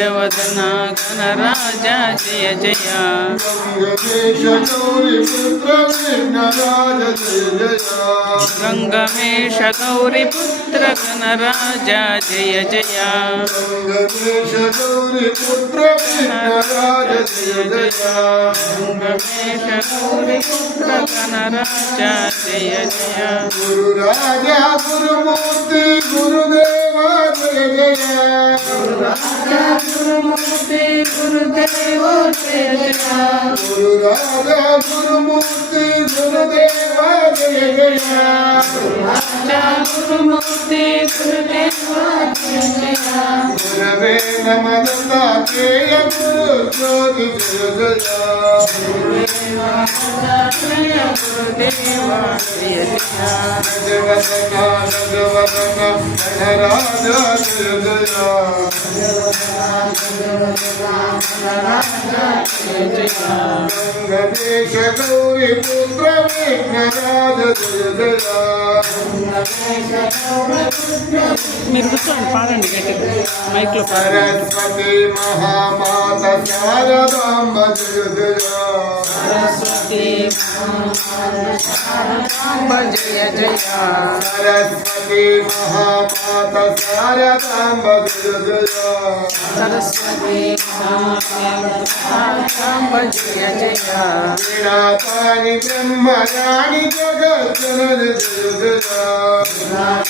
గజవదన గణరాజ జయ జయ గంగేశ గౌరి పుత్ర విఘ్నరాజ జయ జయ గంగమేశ గౌరి పుత్ర విఘ్నరాజ జయ జయ గంగమేశ గౌరి పుత్ర గణరాజ జయ జయ గురు రాజా గురుమూర్తి గురుదేవ జయ జయ. గురుమూర్తి గురుదేవ జయ జయ. గురు రాజా గురుమూర్తి గురుదేవ జయ జయ గురుమూర్తి గురుదేవ జయ జయ. గురవే గౌరి పుత్ర విఘ్నరాజ మీరు కూర్చోండి పాడండి గట్టిగా. మైక్లో పాడండి. సరస్వతి మహామాత శారదాంబ జగదయా శారదాంబ జయ జయ సరస్వతి మహామాత శారదాంబ జయ జయ సరస్వతి శారదాంబ జయ జయ వినాపాని బ్రహ్మరాణి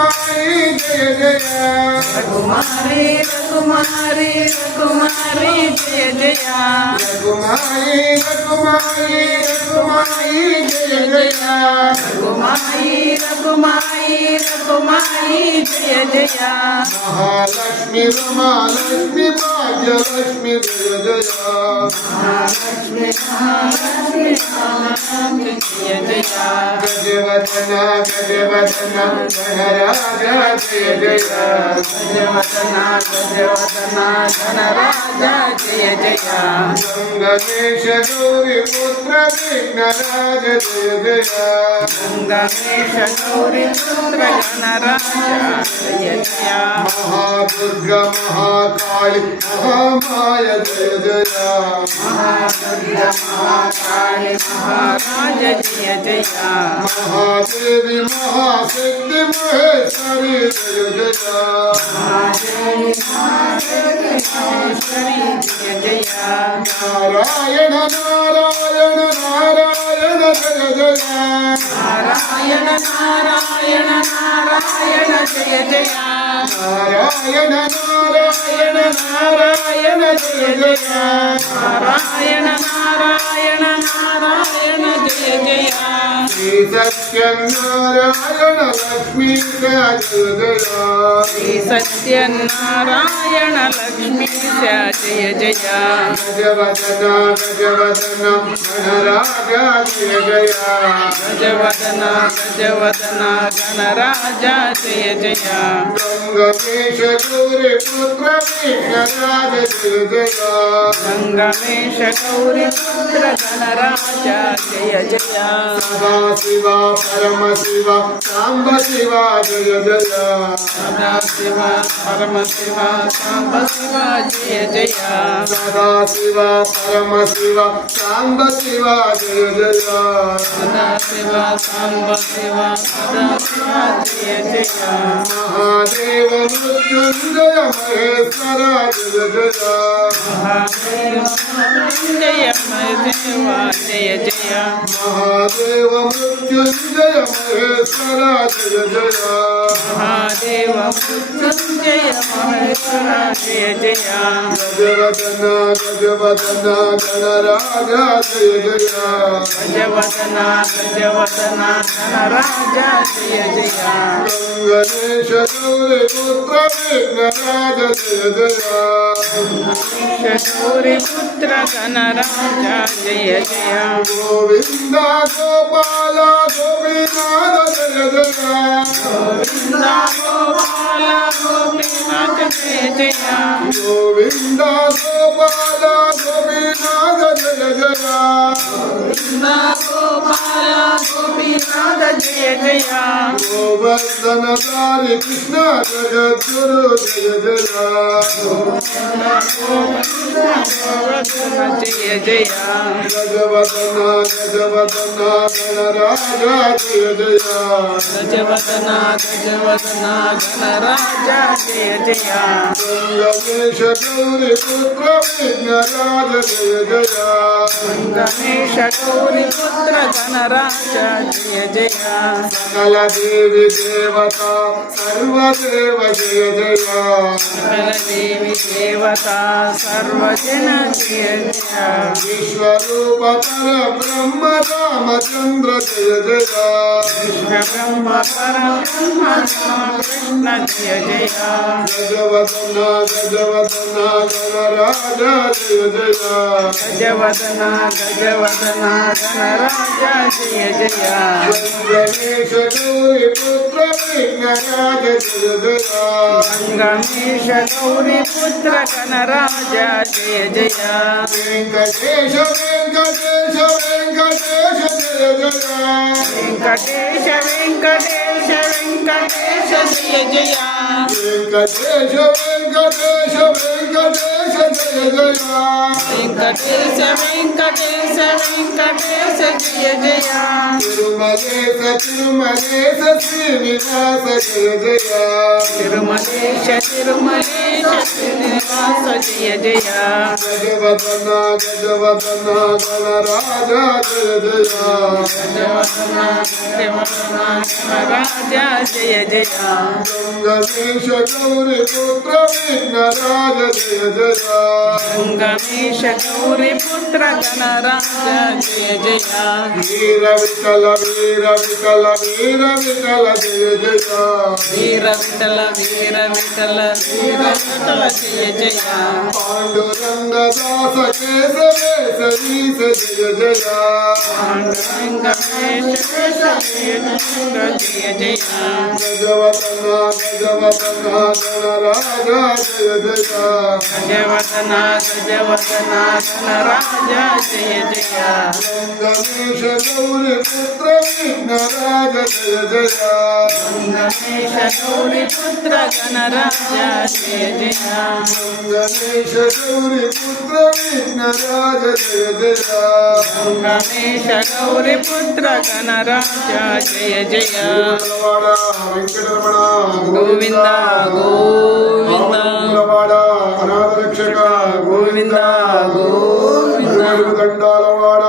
ಕುಮಾರಿ ಜಯ ಜಯ ಕುಮಾರಿ జయ జయ కుమారి కుమారి కుమారి జయ జయ రఘుమాయి రఘుమాయి రఘుమాయి జయ జయ కుమారి కుమారి కుమారి జయ జయ మహాలక్ష్మి రమాలక్ష్మి భాగ్యలక్ష్మి జయ జయ లక్ష్మి మహాలక్ష్మి మహాలక్ష్మి జయ జయ గజవదన గజవదన గణరాజ జయ జయ గజవదన జయ జయ గంగేశ గౌరి పుత్ర విఘ్నరాజ జయ జయ గంగేశ గౌరి పుత్ర గణరాజ జయ జయ మహాదుర్గ మహాకాళి మహామాయ జయ జయ. మహాదుర్గ మహాకాళి మహారాజ జయ జయ మహాదేవి మహాశక్తి మహేశ్వరి జయ జయ మహాదేవి మహాదేవి మహేశ్వరి జయ జయ నారాయణ నారాయణ నారాయణ జయ జయ నారాయణ నారాయణ నారాయణ జయ జయ నారాయణ నారాయణ నారాయణ జయ జయ నారాయణ నారాయణ నారాయణ జయ జయ శ్రీ సత్యనారాయణ లక్ష్మీ జయ జయ శ్రీ సత్యనారాయణ లక్ష్మీ జయ జయ గజవదన గజవదన గణరాజా జయ జయ గజవదన గజవదన జయ జయ గౌరి పుత్ర జయ జయ గంగమేశ గౌరి పుత్ర గణరాజ జయ జయ సదా శివ పరమ శివ సాంబ శివ జయ జయ సదా శివ పరమ శివ సాంబ శివ జయ జయ సదా శివ పరమ శివ సాంబ శివ జయ జయ సదా శివ సాంబ శివ సదా శివ జయ జయ మహాదేవ మృత్యుంజయ మహేశ్వర జయ జయ దేవ జయ జయ మహాదేవ మృత్యుంజయ మహేశ్వర జయ జయ. మహాదేవ మృత్యుంజయ మహేశ్వర జయ జయ. గజవదన గజవదన గణరాజ జయ జయ. గజవదన గజవదన గణరాజ జయ జయ. గణేశ గౌరి పుత్ర విఘ్నరాజ జయ జయ. శౌరి పుత్ర గణరాజా జయ జయ గోవింద గోపాల గోపీనాథ జయ జయ గోవింద గోపాల గోపీనాథ జయ జయ గోవింద గోపాల గోపీనాథ జయ జయ గోవింద గోపాల గోపీనాథ జయ జయ గోవర్ధన కృష్ణ జగద్గురు జయ జయ. గోవర్ధన జయ జయ గజవదన గజవదన గణరాజ జయ జయ. గజవదన గజవదన గణరాజా జయ జయ గంగేశ గౌరి పుత్ర విఘ్నరాజ జయ జయ. గణేశ గౌరి పుత్ర గణరాజ జయ. జయ సకల దేవి దేవత సర్వదేవ జయ. జయ సకలదేవి దేవత సర్వజన జయ జయ. విశ్వరూప పర బ్రహ్మ రామచంద్ర జయ జయ. బ్రహ్మ పరబ్రహ్మ కృష్ణ జయ జయ. గజవదన గజవదన గణరాజ జయ జయ. గజవదన గజవదన గణరాజ జయ జయ గణేశ పుత్ర విఘ్నరాజ గౌరి పుత్ర గణరాజ జయ జయ. వెంకటేశ వెంకటేశ వెంకటేశ. వెంకటేశ వెంకటేశ వెంకటేశ జయ జయ వెంకటేశ వెంకటేశ వెంకటేశ జయ జయ వెంకటేశ వెంకటేశ వెంకటేశ జయ జయ తిరుమలేశ తిరుమలేశ శ్రీనివాస జయ జయ తిరుమలేశ తిరుమలేశ శ్రీనివాస జయ జయ గజవదన గజవదన గణరాజ జయ జయ గజవదన గజవదన గణరాజ జయ జయ గౌరి పుత్ర విఘ్నరాజ జయ జయ గౌరి పుత్ర గణరాజ జయ జయ వీర విఠల వీర విఠల వీర విఠల జయ జయ. వీర విఠల వీర విఠల వీర విఠల జయ జయ. పాండురంగ దాస కేశవేశ జయ జయ. పాండురంగేశ జయ జయ గజవదన గజవదన గణరాజ జయ జయ గజవదన గజవదన గణరాజ జయ జయ గణేశ గౌరి పుత్ర విఘ్నరాజ జయ జయ గణేశ గౌరి పుత్ర గణరాజ జయ జయ గణేశ గౌరి పుత్ర విఘ్నరాజ జయ జయ గణేశ గౌరి పుత్ర గణరాజ జయ జయ గోవింద గోవింద. అనాథ రక్షక గోవింద. గోవింద దండాల వాడ